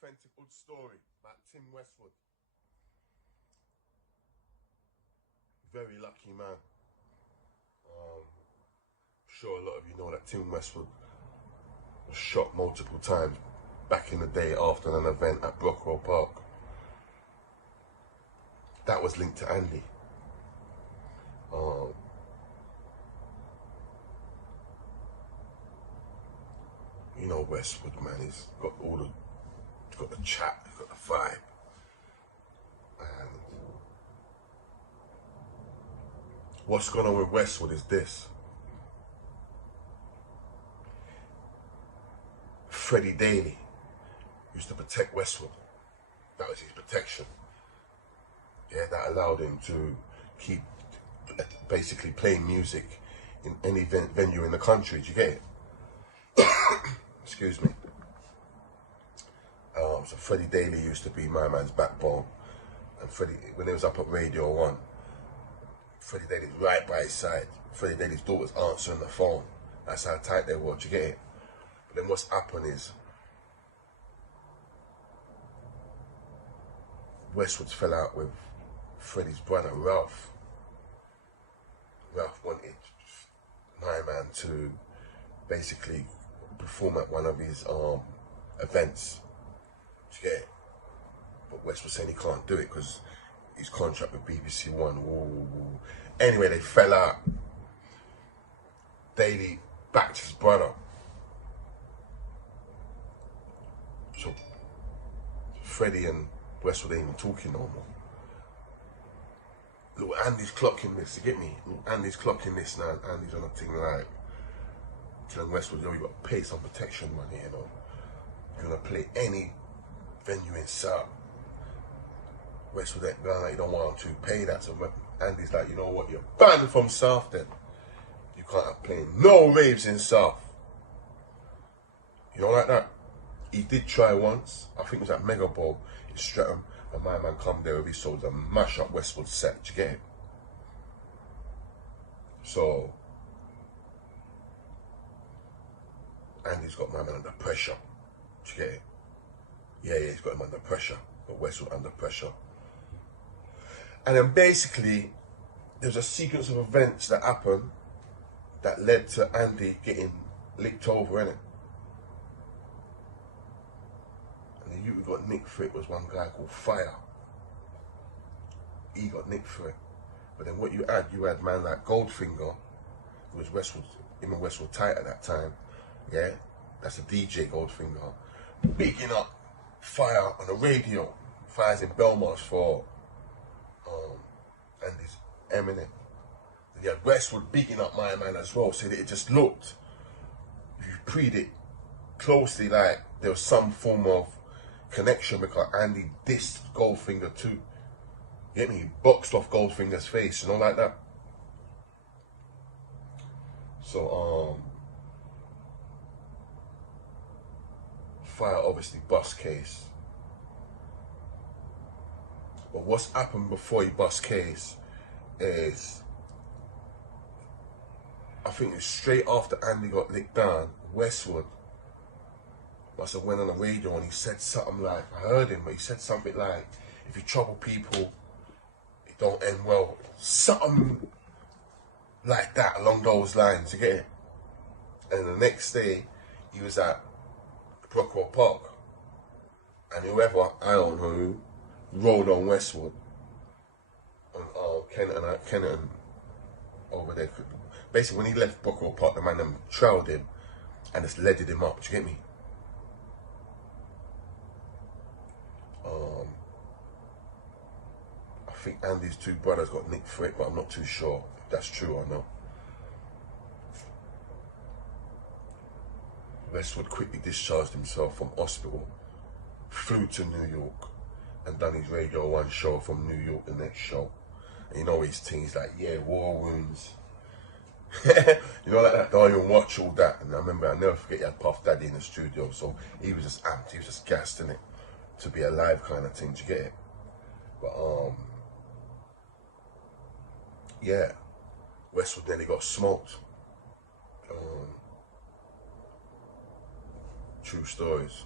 authentic good story about Tim Westwood. Very lucky man. I'm sure a lot of you know that Tim Westwood was shot multiple times back in the day after an event at Brockwell Park. That was linked to Andy. You know Westwood, man, he's got got the chat, he's got the vibe. And what's going on with Westwood is this. Freddie Daly used to protect Westwood. That was his protection. Yeah, that allowed him to keep basically playing music in any venue in the country. Do you get it? Excuse me. So Freddie Daly used to be my man's backbone, and Freddie, when he was up at Radio 1, Freddie Daly's right by his side. Freddie Daly's daughter's answering the phone. That's how tight they were. Do you get it? But then what's happened is Westwood fell out with Freddie's brother Ralph. Ralph wanted my man to basically perform at one of his events. Do you get it? But Westwood saying he can't do it because his contract with BBC One. Ooh. Anyway, they fell out. Daly backed his brother. So Freddie and Westwood ain't even talking no more. Look, Andy's clocking this, you get me? Look, Andy's clocking this now. Andy's on a thing like telling Westwood, yo, you got to pay some protection money, you know. You're going to play any venue in South. Westwood ain't going like, you don't want him to pay that. So Andy's like, you know what, you're banned from South then. You can't have playing no raves in South. You know, like that. He did try once, I think it was at Mega Bowl in Streatham, and my man come there with his soul to mash up Westwood's set. Do you get it? So Andy's got my man under pressure. Do you get it? Yeah, he's got him under pressure. But Westwood under pressure. And then basically, there's a sequence of events that happened that led to Andy getting licked over, innit? And the youth who got nicked for it was one guy called Fire. He got nicked for it. But then what you had man like Goldfinger, who was Westwood, him and Westwood tight at that time. Yeah, that's a DJ Goldfinger. Bigging up Fire on the radio. Fire's in Belmarsh for Andy's Eminem. And you had Westwood bigging up my man as well, so that it just looked, if you preed it closely, like there was some form of connection because Andy dissed Goldfinger too. You get me? He boxed off Goldfinger's face, you know, like that. So Fire obviously bust case. But what's happened before he bust case is, I think it's straight after Andy got licked down, Westwood must have went on the radio and he said something like, I heard him, but he said something like, if you trouble people, it don't end well. Something like that, along those lines, you get it? And the next day, he was at Brockwell Park. And whoever, I don't know who, rolled on Westwood. And Kenton over there. Basically, when he left Brockwell Park, the man them trailed him and just leaded him up. Do you get me? I think Andy's two brothers got nicked for it, but I'm not too sure if that's true or not. Westwood quickly discharged himself from hospital, flew to New York, and done his Radio 1 show from New York the next show. And you know his things like, yeah, war wounds. You know, like that, don't even watch all that. And I remember, I'll never forget, he had Puff Daddy in the studio, so he was just amped, he was just gassed in it, to be alive kind of thing, do you get it? But yeah, Westwood nearly got smoked. True stories.